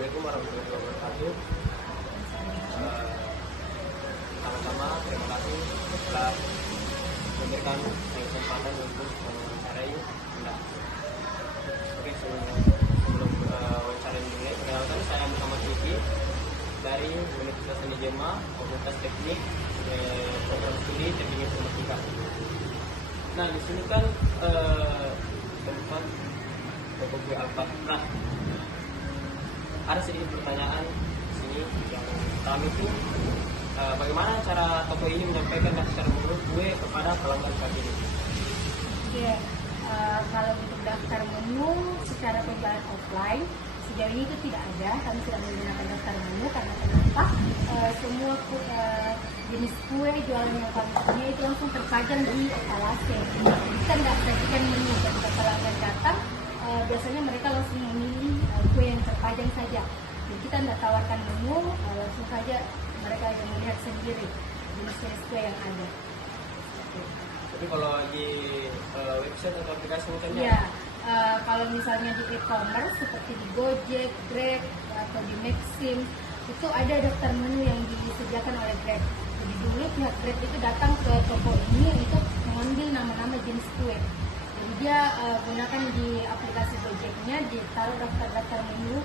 Assalamualaikum warahmatullahi wabarakatuh. Sama-sama terima kasih telah memberikan kesempatan untuk mewawancarai Anda. Oke, sebelum wawancara dimulai, perkenalkan saya Muhammad Vicky dari Universitas Seni Jema, Fakultas Teknik Program Studi Teknik Informatika. Nah, di sini kan tempat toko kue Alfa. Nah, ada sedikit pertanyaan di sini yang pertama itu bagaimana cara toko ini menyampaikan daftar menu kue kepada pelanggan saat ini? Oke, kalau untuk daftar menu secara penjualan offline sejauh ini itu tidak ada. Kami tidak menggunakan daftar menu karena kenapa? Semua jenis kue jualan yang kami punya itu langsung terpajang di etalase. Kita nggak sajikan menu ketika pelanggan datang. Biasanya mereka langsung memilih kue yang terpajang saja. Jadi kita tidak tawarkan menu, langsung saja mereka yang melihat sendiri jenis-jenis kue yang ada. Tapi kalau di website atau aplikasi misalnya? Ya, kalau misalnya di e-commerce seperti di Gojek, Grab, atau di Maxim, itu ada daftar menu yang disediakan oleh Grab. Jadi dulu pihak Grab itu datang ke toko ini untuk mengambil nama-nama jenis kue. Jadi dia gunakan di aplikasi Gojeknya, ditaruh daftar-daftar menu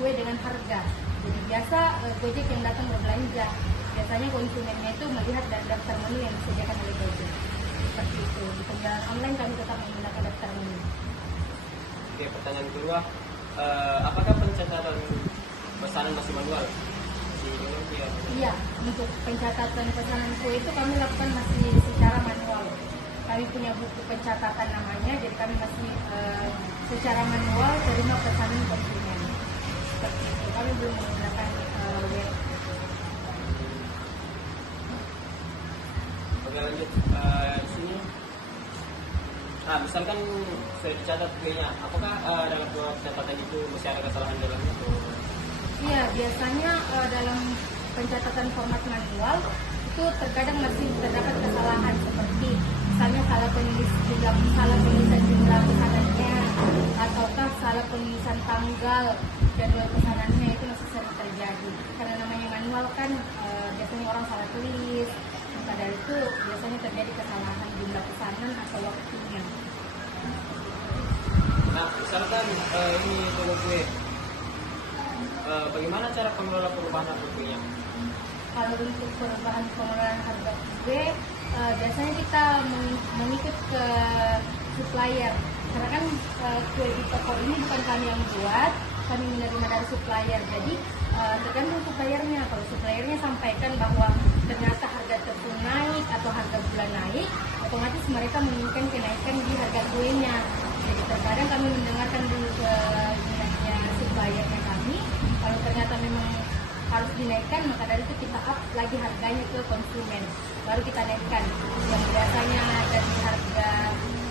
kue dengan harga. Jadi biasa Gojek yang datang berbelanja, biasanya konsumennya itu melihat dari daftar menu yang disediakan oleh Gojek. Seperti itu. Di penjualan online kami tetap menggunakan daftar menu. Oke, pertanyaan kedua, apakah pencatatan pesanan masih manual? Iya, untuk pencatatan pesanan kue itu kami lakukan masih secara manual. Kami punya buku pencatatan namanya, jadi kami masih secara manual terima pesanan konsumen. Seperti itu, kami belum menggunakan web. Oke, lanjut. Di sini, misalkan sudah dicatat kuenya, apakah dalam pencatatan itu masih ada kesalahan dalamnya? Iya, biasanya dalam pencatatan format manual itu terkadang masih terdapat kesalahan seperti misalnya salah penulisan jumlah pesanannya, ataukah salah penulisan tanggal jadwal pesanannya, itu masih sering terjadi. Karena namanya manual kan biasanya orang salah tulis, maka dari itu biasanya terjadi kesalahan jumlah pesanan atau waktunya. Nah, misalkan ini toko kue, bagaimana cara pengelola perubahan harga kuenya? Kalau untuk perubahan pengelolaan harga kue, biasanya kita mengikut ke supplier. Karena kan kue di toko ini bukan kami yang buat, kami menerima dari supplier. Jadi tergantung suppliernya. Kalau suppliernya sampaikan bahwa ternyata harga tepung naik atau harga gula naik, otomatis mereka menginginkan kenaikan di harga kuenya. Jadi terkadang kami mendengarkan dulu ke suppliernya kami. Kalau ternyata memang harus dinaikkan, maka dari itu kita up lagi harganya ke konsumen, baru kita naikkan. Yang biasanya dari harga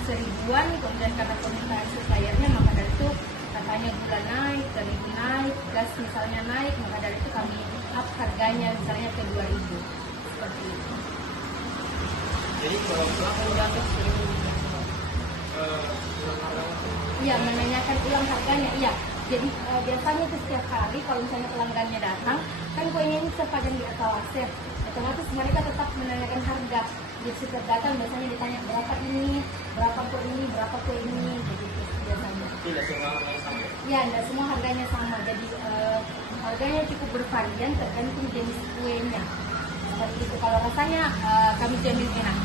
1.000-an, kemudian karena permintaan suppliernya, maka dari itu katanya gula naik, terigu naik, gas misalnya naik, maka dari itu kami up harganya misalnya ke 2.000. Seperti itu. Jadi kalau pelanggan di atas sering Iya, menanyakan ulang harganya. Iya. Jadi biasanya itu setiap hari kalau misalnya pelanggannya datang, kan kuenya ini terpajang di etalase, otomatis mereka tetap menanyakan harga. Jadi setiap datang biasanya ditanya berapa ini, berapa kue ini, berapa kue ini, begitu biasanya. tidak semua harganya sama. Iya, tidak semua harganya sama. Jadi harganya cukup bervarian tergantung jenis kuenya. Seperti itu. Kalau rasanya kami jamin enak.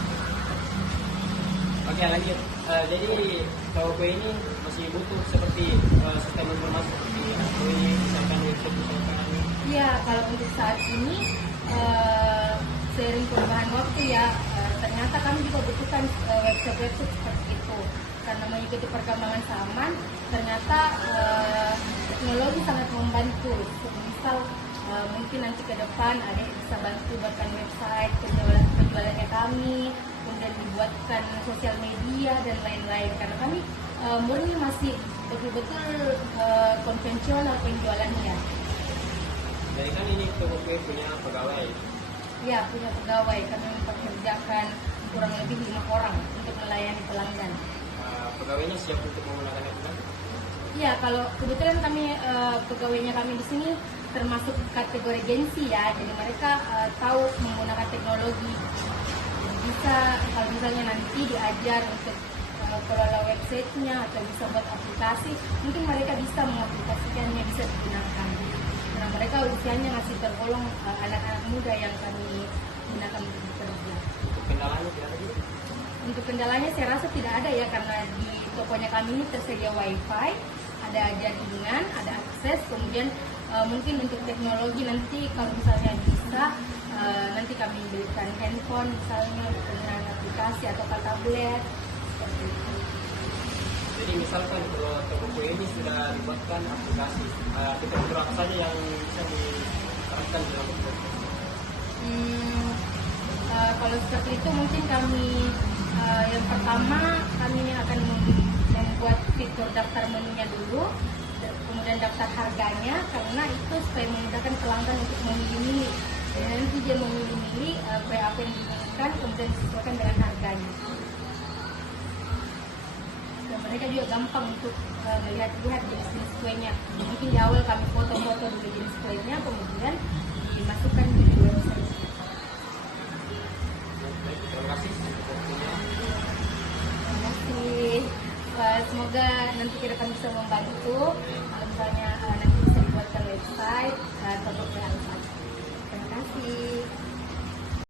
Oke, lanjut. Jadi kalau kue ini masih butuh seperti sistem informasi seperti kue, misalkan website misalkan. Iya, kalau untuk saat ini seiring perubahan waktu ya, ternyata kami juga butuhkan website seperti itu. Karena mengikuti perkembangan zaman, ternyata teknologi sangat membantu. Misal mungkin nanti ke depan ada yang bisa bantu buatkan website, penjualannya kami, kemudian dibuatkan sosial media dan lain-lain. Karena kami murni masih betul-betul konvensional penjualannya. Jadi kan ini toko kue punya pegawai. Ya, punya pegawai. Kami mempekerjakan kurang lebih 5 orang untuk melayani pelanggan. Pegawainya siap untuk menggunakan itu kan? Iya, kalau kebetulan kami pegawainya kami di sini termasuk kategori Gen Z ya, jadi mereka tahu menggunakan teknologi. Jadi bisa kalau misalnya nanti diajar untuk kelola websitenya atau bisa buat aplikasi, mungkin mereka bisa mengaplikasikannya, bisa digunakan. Karena mereka usianya masih tergolong anak-anak muda yang kami gunakan untuk bekerja. Untuk kendalanya tidak ada juga? Untuk kendalanya saya rasa tidak ada ya, karena di tokonya kami ini tersedia wifi, ada jaringan, ada akses, kemudian mungkin untuk teknologi nanti kalau misalnya bisa nanti kami belikan handphone misalnya untuk penggunaan aplikasi atau tablet seperti itu. Jadi misalkan kalau toko kue ini sudah dibuatkan aplikasi, fitur-fitur apa saja yang bisa diterapkan dalam toko? Kalau seperti itu mungkin kami yang pertama kami akan membuat fitur daftar menunya dulu, kemudian daftar harganya, karena itu supaya memudahkan pelanggan untuk memilih-milih. Dan nanti dia memilih-milih kue apa yang diinginkan, kemudian disesuaikan dengan harganya. Dan mereka juga gampang untuk melihat-lihat jenis kuenya. Mungkin di awal kami foto-foto dulu jenis kuenya, kemudian dimasukkan di website. Terima kasih. Terima kasih. Semoga nanti ke depan bisa membantu. Kalau misalnya nanti bisa dibuatkan website atau berkelanjutan. Terima kasih.